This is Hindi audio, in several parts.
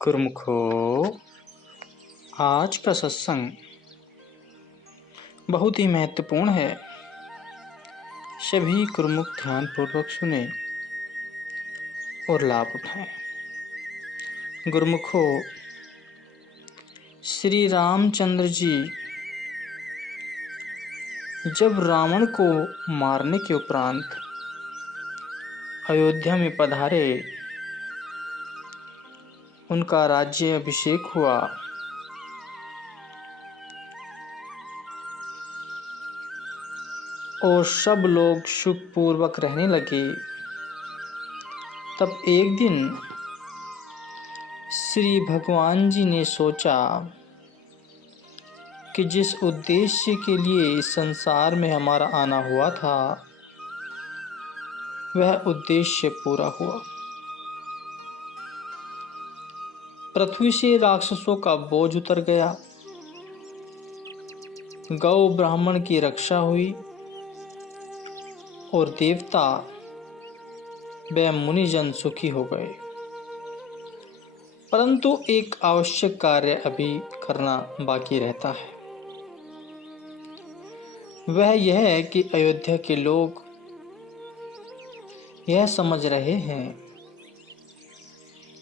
गुरुमुखो, आज का सत्संग बहुत ही महत्वपूर्ण है। सभी गुरुमुख ध्यान पूर्वक सुने और लाभ उठाएं। गुरुमुखो, श्री रामचंद्र जी जब रावण को मारने के उपरांत अयोध्या में पधारे, उनका राज्य अभिषेक हुआ। और सब लोग सुखपूर्वक रहने लगे। तब एक दिन श्री भगवान जी ने सोचा कि जिस उद्देश्य के लिए इस संसार में हमारा आना हुआ था, वह उद्देश्य पूरा हुआ। पृथ्वी से राक्षसों का बोझ उतर गया, गौ ब्राह्मण की रक्षा हुई और देवता व मुनिजन सुखी हो गए। परंतु एक आवश्यक कार्य अभी करना बाकी रहता है। वह यह है कि अयोध्या के लोग यह समझ रहे हैं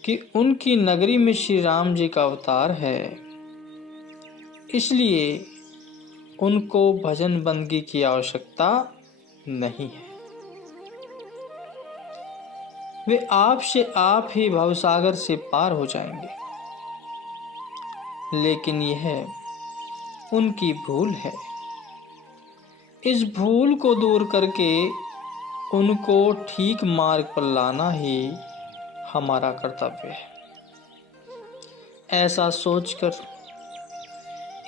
कि उनकी नगरी में श्री राम जी का अवतार है, इसलिए उनको भजन बंदगी की आवश्यकता नहीं है। वे आप से आप ही भवसागर से पार हो जाएंगे। लेकिन यह उनकी भूल है। इस भूल को दूर करके उनको ठीक मार्ग पर लाना ही हमारा कर्तव्य है। ऐसा सोचकर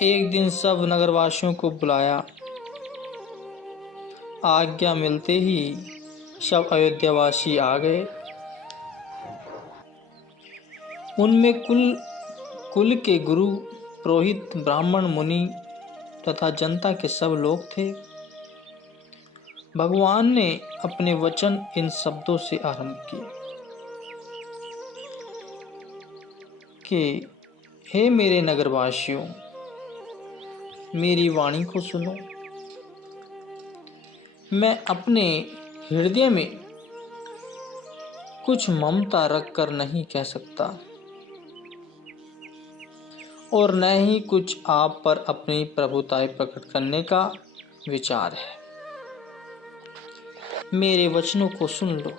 एक दिन सब नगरवासियों को बुलाया। आज्ञा मिलते ही सब अयोध्यावासी आ गए। उनमें कुल के गुरु, पुरोहित, ब्राह्मण, मुनि तथा जनता के सब लोग थे। भगवान ने अपने वचन इन शब्दों से आरंभ किए कि हे मेरे नगरवासियों, मेरी वाणी को सुनो। मैं अपने हृदय में कुछ ममता रखकर नहीं कह सकता और न ही कुछ आप पर अपनी प्रभुताई प्रकट करने का विचार है। मेरे वचनों को सुन लो।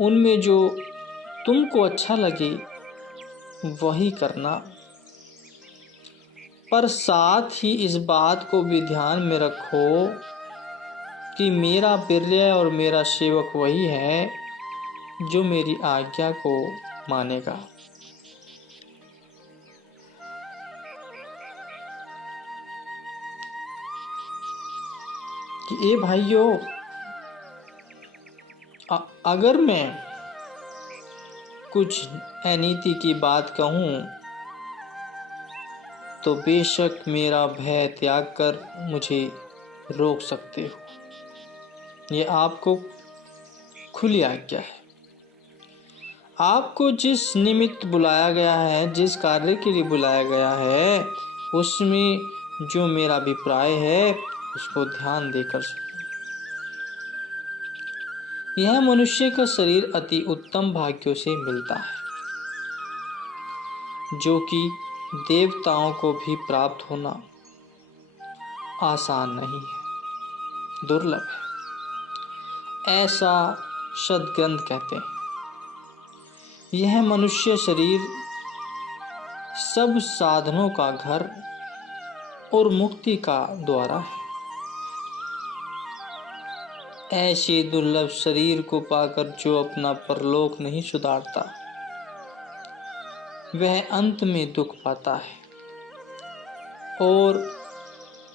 उनमें जो तुमको अच्छा लगे वही करना, पर साथ ही इस बात को भी ध्यान में रखो कि मेरा प्रिय और मेरा सेवक वही है जो मेरी आज्ञा को मानेगा। कि ए भाइयों, अगर मैं कुछ अनीति की बात कहूँ तो बेशक मेरा भय त्याग कर मुझे रोक सकते हो। ये आपको खुली आज्ञा है। आपको जिस निमित्त बुलाया गया है, जिस कार्य के लिए बुलाया गया है, उसमें जो मेरा अभिप्राय है उसको ध्यान देकर सुनो। यह मनुष्य का शरीर अति उत्तम भाग्यों से मिलता है, जो कि देवताओं को भी प्राप्त होना आसान नहीं है, दुर्लभ है। ऐसा सद्ग्रंथ कहते हैं। यह मनुष्य शरीर सब साधनों का घर और मुक्ति का द्वारा है। ऐसे दुर्लभ शरीर को पाकर जो अपना परलोक नहीं सुधारता, वह अंत में दुख पाता है और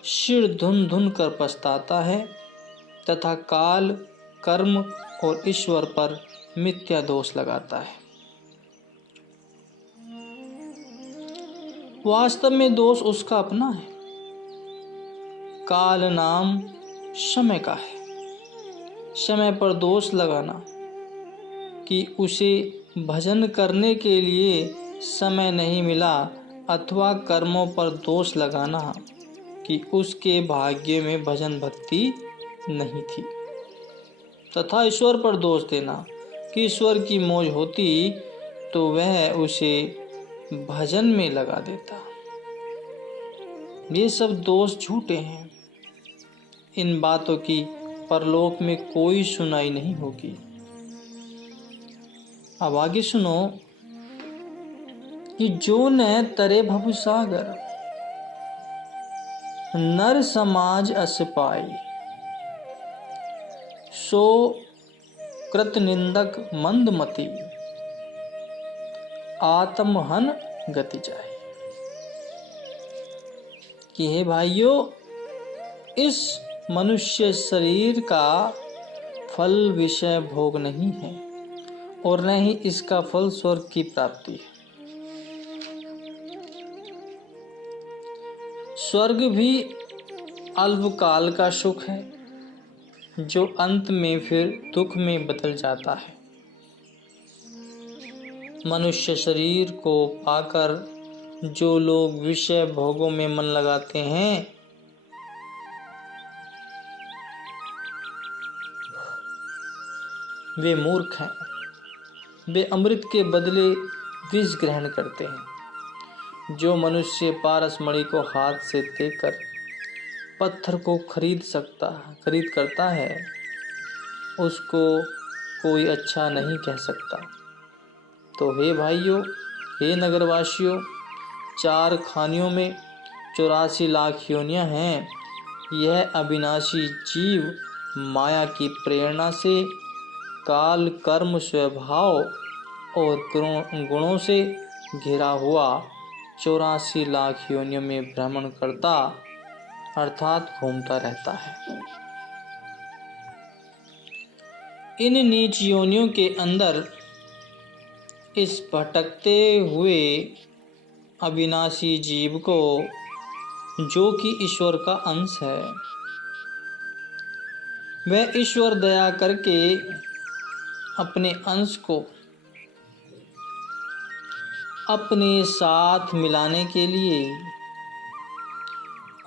सिर धुन धुन कर पछताता है तथा काल, कर्म और ईश्वर पर मिथ्या दोष लगाता है। वास्तव में दोष उसका अपना है। काल नाम समय का है। समय पर दोष लगाना कि उसे भजन करने के लिए समय नहीं मिला अथवा कर्मों पर दोष लगाना कि उसके भाग्य में भजन भक्ति नहीं थी, तथा ईश्वर पर दोष देना कि ईश्वर की मौज होती तो वह उसे भजन में लगा देता। ये सब दोष झूठे हैं। इन बातों की परलोक में कोई सुनाई नहीं होगी। अब आगे सुनो कि जो न तरे भव सागर नर समाज अस पाई, सो कृत निंदक मंदमती आत्महन गति जाए। कि हे भाइयों, इस मनुष्य शरीर का फल विषय भोग नहीं है और न ही इसका फल स्वर्ग की प्राप्ति है। स्वर्ग भी अल्पकाल का सुख है जो अंत में फिर दुख में बदल जाता है। मनुष्य शरीर को पाकर जो लोग विषय भोगों में मन लगाते हैं वे मूर्ख हैं। वे अमृत के बदले विष ग्रहण करते हैं। जो मनुष्य पारस मणि को हाथ से देकर पत्थर को खरीद करता है उसको कोई अच्छा नहीं कह सकता। तो हे भाइयों, हे नगरवासियों, 4 खानियों में 84 लाख योनियां हैं। यह अविनाशी जीव माया की प्रेरणा से काल कर्म स्वभाव और गुणों से घिरा हुआ 84 लाख योनियों में भ्रमण करता अर्थात घूमता रहता है। इन नीच योनियों के अंदर इस भटकते हुए अविनाशी जीव को, जो कि ईश्वर का अंश है, वह ईश्वर दया करके अपने अंश को अपने साथ मिलाने के लिए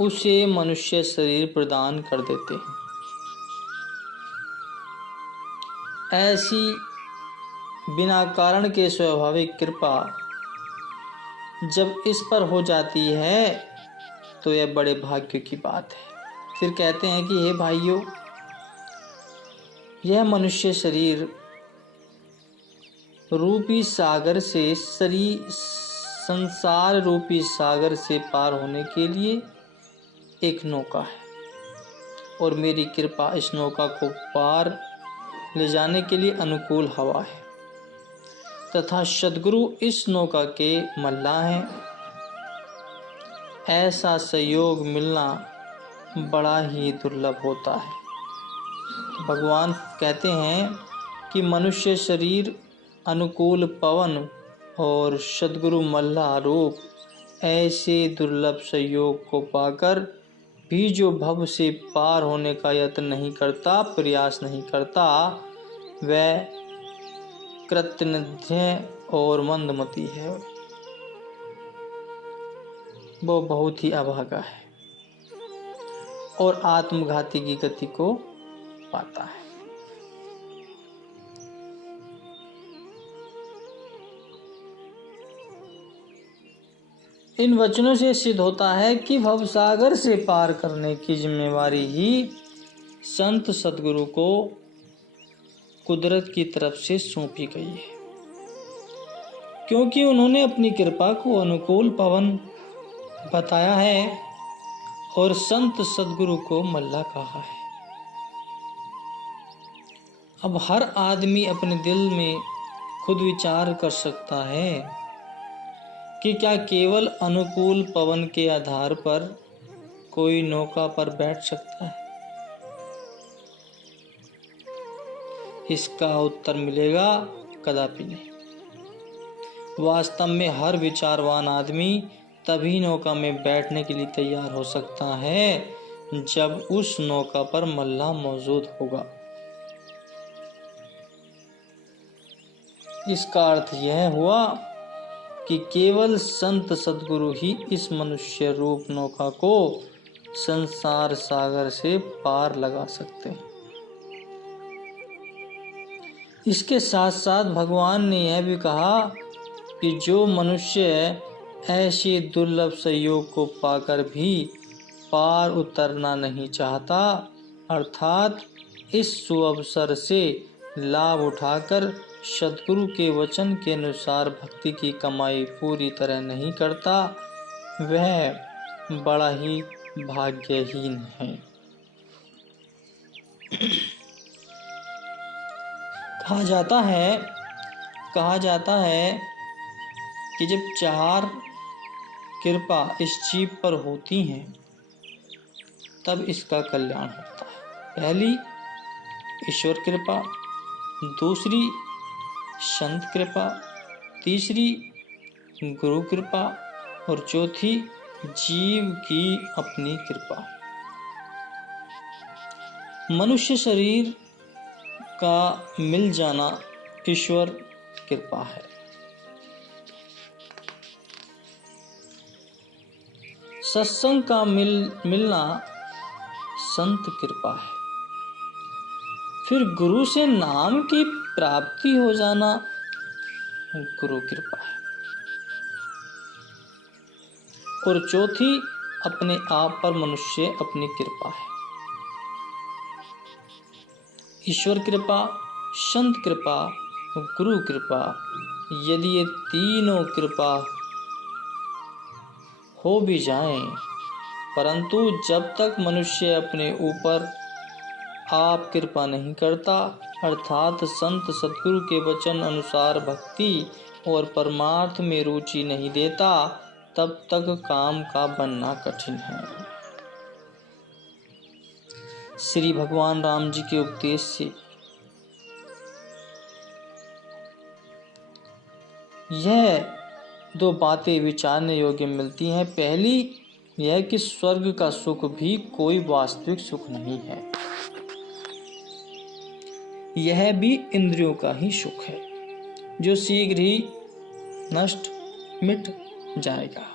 उसे मनुष्य शरीर प्रदान कर देते हैं। ऐसी बिना कारण के स्वाभाविक कृपा जब इस पर हो जाती है तो यह बड़े भाग्य की बात है। फिर कहते हैं कि हे भाइयों, यह मनुष्य शरीर रूपी सागर से संसार रूपी सागर से पार होने के लिए एक नौका है और मेरी कृपा इस नौका को पार ले जाने के लिए अनुकूल हवा है तथा सद्गुरु इस नौका के मल्लाह हैं। ऐसा सहयोग मिलना बड़ा ही दुर्लभ होता है। भगवान कहते हैं कि मनुष्य शरीर, अनुकूल पवन और सद्गुरु मल्लाह रूप ऐसे दुर्लभ सहयोग को पाकर भी जो भव से पार होने का यत्न नहीं करता, प्रयास नहीं करता, वह कृतनिध्य और मंदमती है। वो बहुत ही अभागा है और आत्मघाती की गति को पाता है। इन वचनों से सिद्ध होता है कि भवसागर से पार करने की जिम्मेवारी ही संत सद्गुरु को कुदरत की तरफ से सौंपी गई है, क्योंकि उन्होंने अपनी कृपा को अनुकूल पवन बताया है और संत सद्गुरु को मल्ला कहा है। अब हर आदमी अपने दिल में खुद विचार कर सकता है कि क्या केवल अनुकूल पवन के आधार पर कोई नौका पर बैठ सकता है? इसका उत्तर मिलेगा कदापि नहीं। वास्तव में हर विचारवान आदमी तभी नौका में बैठने के लिए तैयार हो सकता है जब उस नौका पर मल्लाह मौजूद होगा। इसका अर्थ यह हुआ कि केवल संत सद्गुरु ही इस मनुष्य रूप नौका को संसार सागर से पार लगा सकते हैं। इसके साथ साथ भगवान ने यह भी कहा कि जो मनुष्य ऐसे दुर्लभ संयोग को पाकर भी पार उतरना नहीं चाहता, अर्थात इस सुअवसर से लाभ उठाकर सद्गुरु के वचन के अनुसार भक्ति की कमाई पूरी तरह नहीं करता, वह बड़ा ही भाग्यहीन है। कहा जाता है कि जब चार कृपा इस जीव पर होती हैं तब इसका कल्याण होता है। पहली ईश्वर कृपा, दूसरी संत कृपा, तीसरी गुरु कृपा और चौथी जीव की अपनी कृपा। मनुष्य शरीर का मिल जाना ईश्वर कृपा है। सत्संग का मिलना संत कृपा है। फिर गुरु से नाम की प्राप्ति हो जाना गुरु कृपा है। और चौथी अपने आप पर मनुष्य अपनी कृपा है। ईश्वर कृपा, संत कृपा, गुरु कृपा, यदि ये तीनों कृपा हो भी जाएं, परंतु जब तक मनुष्य अपने ऊपर आप कृपा नहीं करता, अर्थात संत सद्गुरु के वचन अनुसार भक्ति और परमार्थ में रुचि नहीं देता, तब तक काम का बनना कठिन है। श्री भगवान राम जी के उपदेश से यह दो बातें विचारने योग्य मिलती हैं। पहली यह कि स्वर्ग का सुख भी कोई वास्तविक सुख नहीं है, यह भी इंद्रियों का ही सुख है जो शीघ्र ही नष्ट मिट जाएगा।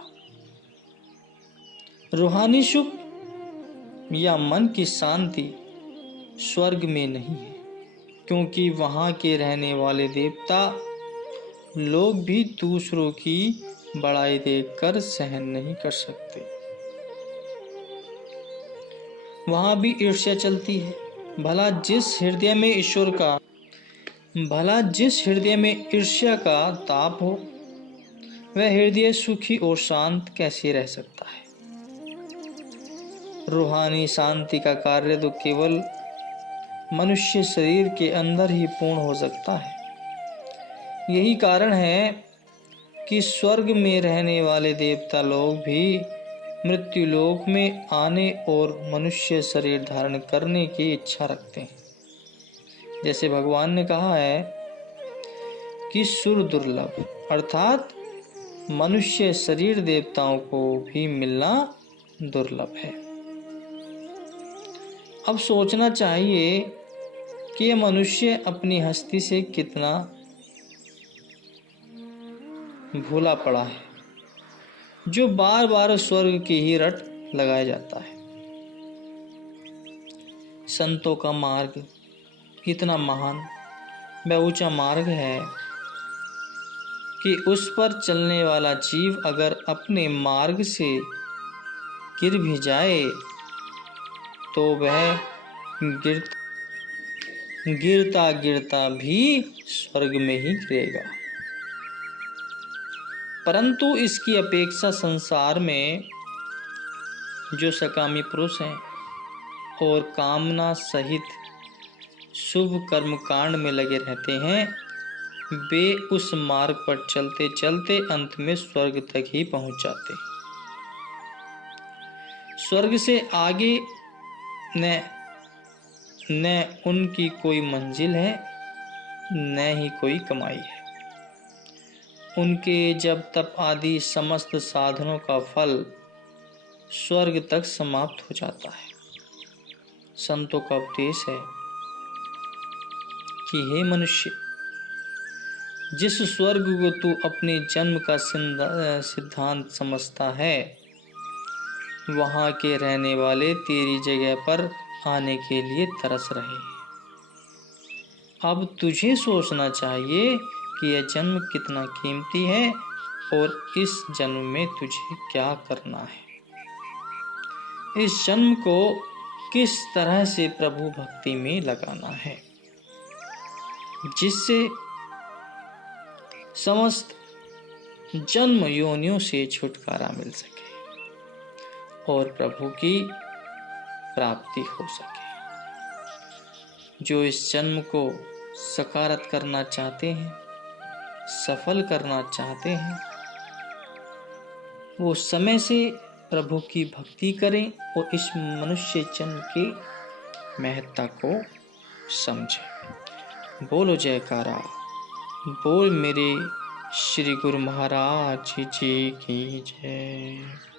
रूहानी सुख या मन की शांति स्वर्ग में नहीं है, क्योंकि वहां के रहने वाले देवता लोग भी दूसरों की बड़ाई देखकर सहन नहीं कर सकते। वहां भी ईर्ष्या चलती है। भला जिस हृदय में ईर्ष्या का ताप हो, वह हृदय सुखी और शांत कैसे रह सकता है। रूहानी शांति का कार्य तो केवल मनुष्य शरीर के अंदर ही पूर्ण हो सकता है। यही कारण है कि स्वर्ग में रहने वाले देवता लोग भी मृत्यु लोक में आने और मनुष्य शरीर धारण करने की इच्छा रखते हैं। जैसे भगवान ने कहा है कि सुर दुर्लभ, अर्थात मनुष्य शरीर देवताओं को भी मिलना दुर्लभ है। अब सोचना चाहिए कि यह मनुष्य अपनी हस्ती से कितना भूला पड़ा है, जो बार बार स्वर्ग की ही रट लगाया जाता है। संतों का मार्ग इतना महान व ऊंचा मार्ग है कि उस पर चलने वाला जीव अगर अपने मार्ग से गिर भी जाए तो वह गिरता गिरता भी स्वर्ग में ही गिरेगा। परंतु इसकी अपेक्षा संसार में जो सकामी पुरुष हैं और कामना सहित शुभ कर्म कांड में लगे रहते हैं, वे उस मार्ग पर चलते चलते अंत में स्वर्ग तक ही पहुंच जाते। स्वर्ग से आगे न उनकी कोई मंजिल है, न ही कोई कमाई है। उनके जब तप आदि समस्त साधनों का फल स्वर्ग तक समाप्त हो जाता है। संतों का उपदेश है कि हे मनुष्य, जिस स्वर्ग को तू अपने जन्म का सिद्धांत समझता है, वहाँ के रहने वाले तेरी जगह पर आने के लिए तरस रहे। अब तुझे सोचना चाहिए कि यह जन्म कितना कीमती है और इस जन्म में तुझे क्या करना है। इस जन्म को किस तरह से प्रभु भक्ति में लगाना है, जिससे समस्त जन्म योनियों से छुटकारा मिल सके और प्रभु की प्राप्ति हो सके। जो इस जन्म को सकारात्मक करना चाहते हैं, सफल करना चाहते हैं, वो समय से प्रभु की भक्ति करें और इस मनुष्य जन्म की महत्ता को समझें। बोलो जयकारा, बोल मेरे श्री गुरु महाराज जी की जय।